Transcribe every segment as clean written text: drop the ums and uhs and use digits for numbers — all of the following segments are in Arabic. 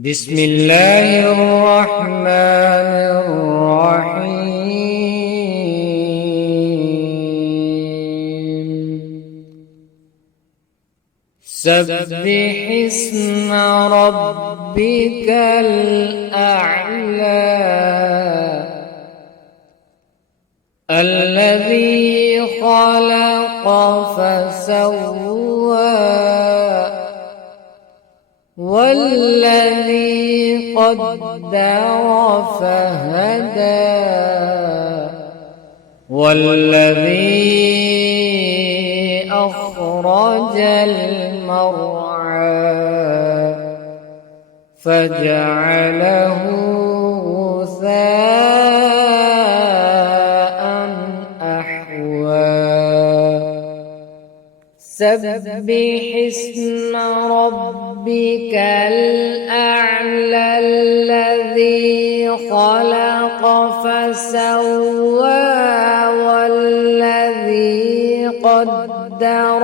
بسم الله الرحمن الرحيم سبح اسم ربك الأعلى الذي خلق فسوى والذي قدر فهدى والذي أخرج المرعى فجعله غثاء أحوى سبح اسم ربك الأعلى الذي خلق فسوى والذي قدر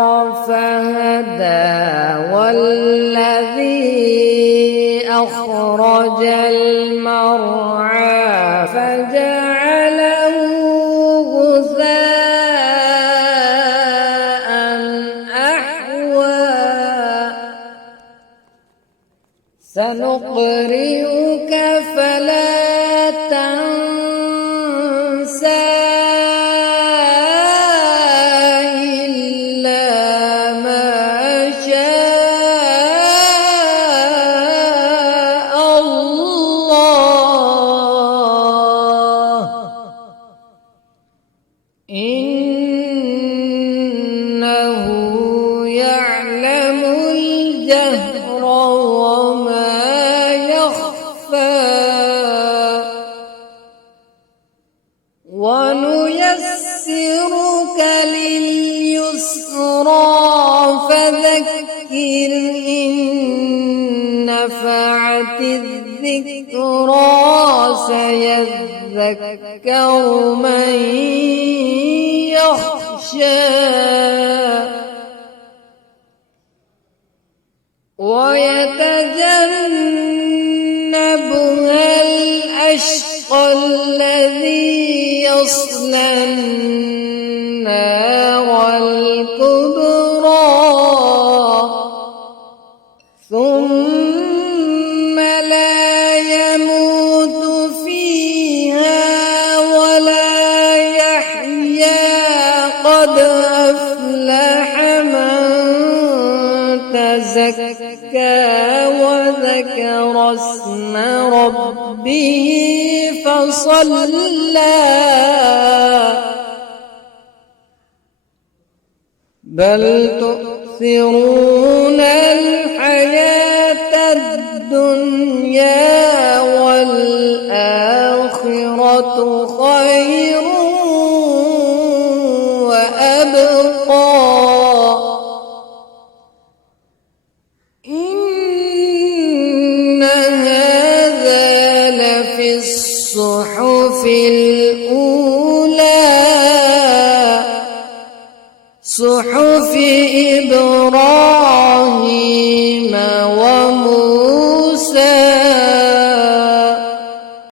فهدى والذي أخرج المرعى فجعله غثاء أحوى سنقرئك فلا تنسى إلا ما شاء الله إنه يعلم الجهر وما يخفى ونيسرك لليسرى فذكر إن نفعت الذكرى سيذكر من يخشى ويتجنبها الأشقى الذي يصلى النار الكبرى ثم لا يموت فيها ولا يحيا قد أفلح من تزكى وذكر اسم ربه فصلى بل تؤثرون الحياة الدنيا والآخرة خير وأبقى إن هذا لفي الصحف الأولى صحف إبراهيم